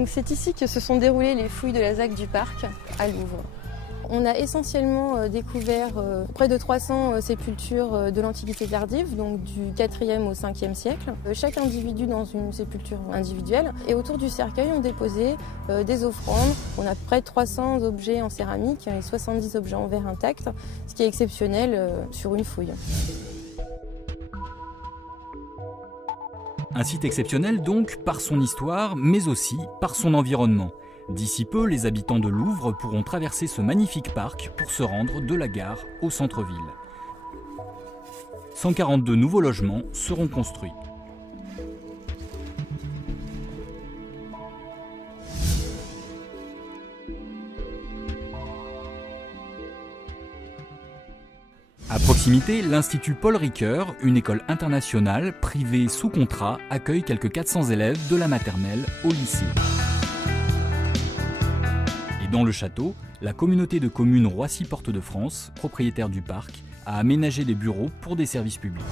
Donc c'est ici que se sont déroulées les fouilles de la ZAC du Parc à Louvres. On a essentiellement découvert près de 300 sépultures de l'Antiquité tardive, donc du 4e au 5e siècle. Chaque individu dans une sépulture individuelle. Et autour du cercueil, on déposait des offrandes. On a près de 300 objets en céramique et 70 objets en verre intact, ce qui est exceptionnel sur une fouille. Un site exceptionnel donc par son histoire, mais aussi par son environnement. D'ici peu, les habitants de Louvres pourront traverser ce magnifique parc pour se rendre de la gare au centre-ville. 142 nouveaux logements seront construits. À proximité, l'Institut Paul Ricoeur, une école internationale privée sous contrat, accueille quelques 400 élèves de la maternelle au lycée. Et dans le château, la communauté de communes Roissy-Porte de France, propriétaire du parc, a aménagé des bureaux pour des services publics.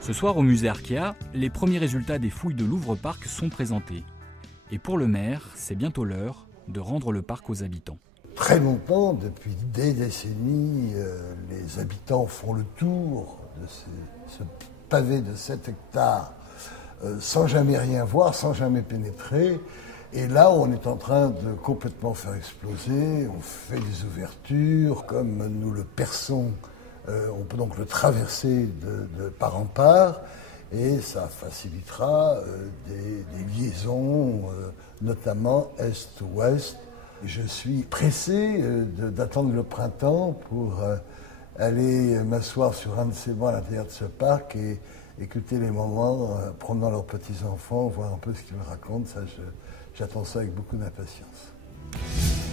Ce soir au musée Arkéa, les premiers résultats des fouilles de Louvre-Parc sont présentés. Et pour le maire, c'est bientôt l'heure de rendre le parc aux habitants. Très longtemps, depuis des décennies, les habitants font le tour de ce pavé de 7 hectares sans jamais rien voir, sans jamais pénétrer. Et là, on est en train de complètement faire exploser, on fait des ouvertures, comme nous le perçons, on peut donc le traverser de part en part, et ça facilitera des liaisons, notamment est-ouest. Je suis pressé d'attendre le printemps pour aller m'asseoir sur un de ces bancs à l'intérieur de ce parc et écouter les mamans promenant leurs petits-enfants, voir un peu ce qu'ils me racontent. J'attends ça avec beaucoup d'impatience.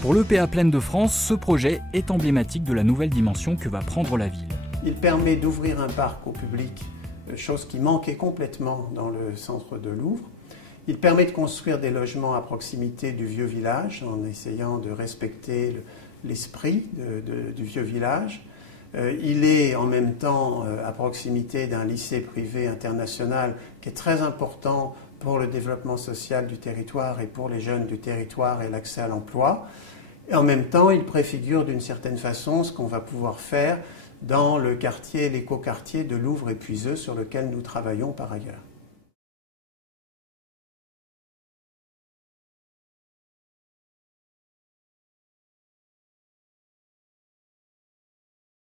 Pour l'EPA Plaine de France, ce projet est emblématique de la nouvelle dimension que va prendre la ville. Il permet d'ouvrir un parc au public, chose qui manquait complètement dans le centre de Louvres. Il permet de construire des logements à proximité du vieux village en essayant de respecter l'esprit du vieux village. Il est en même temps à proximité d'un lycée privé international qui est très important pour le développement social du territoire et pour les jeunes du territoire et l'accès à l'emploi. Et en même temps, il préfigure d'une certaine façon ce qu'on va pouvoir faire dans le quartier, l'écoquartier de Louvres et Puiseux sur lequel nous travaillons par ailleurs.